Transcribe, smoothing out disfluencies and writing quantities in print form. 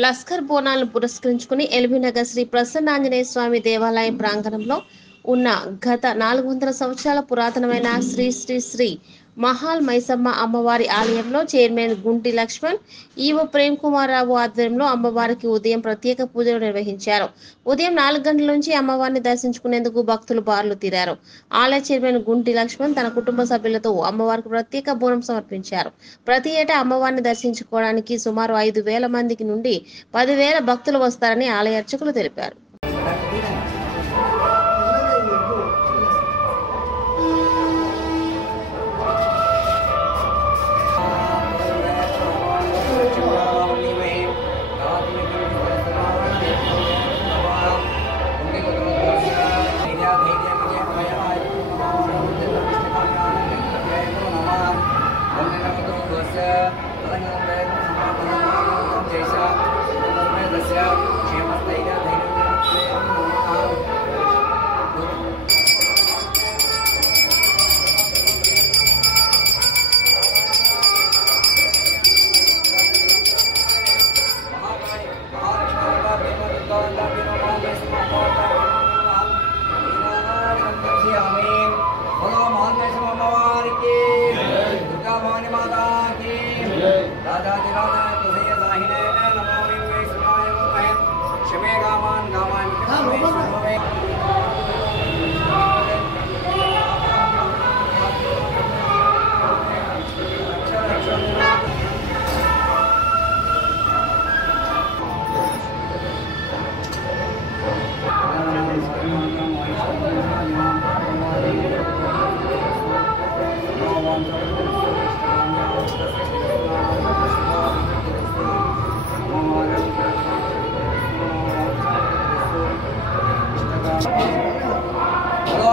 లస్కర్ బోనాలను పురస్కరించుకుని ఎల్బీనగర్ శ్రీ ప్రసన్నాంజనేయ స్వామి దేవాలయం ప్రాంగణంలో ఉన్న గత 400 సంవత్సరాల పురాతనమైన శ్రీ శ్రీ శ్రీ మహాల్ మైసమ్మ అమ్మవారి ఆలయంలో చైర్మన్ గుంటి లక్ష్మణ్, ఈవో ప్రేమ్ కుమార్ రావు ఆధ్వర్యంలో అమ్మవారికి ఉదయం ప్రత్యేక పూజలు నిర్వహించారు. ఉదయం 4 గంటల నుంచి అమ్మవారిని దర్శించుకునేందుకు భక్తులు బారులు తీరారు. ఆలయ చైర్మన్ గుంటి లక్ష్మణ్ తన కుటుంబ సభ్యులతో అమ్మవారికి ప్రత్యేక బోనం సమర్పించారు. ప్రతి ఏటా అమ్మవారిని దర్శించుకోవడానికి సుమారు 5,000 మందికి నుండి 10,000 భక్తులు వస్తారని ఆలయ అర్చకులు తెలిపారు. Hello,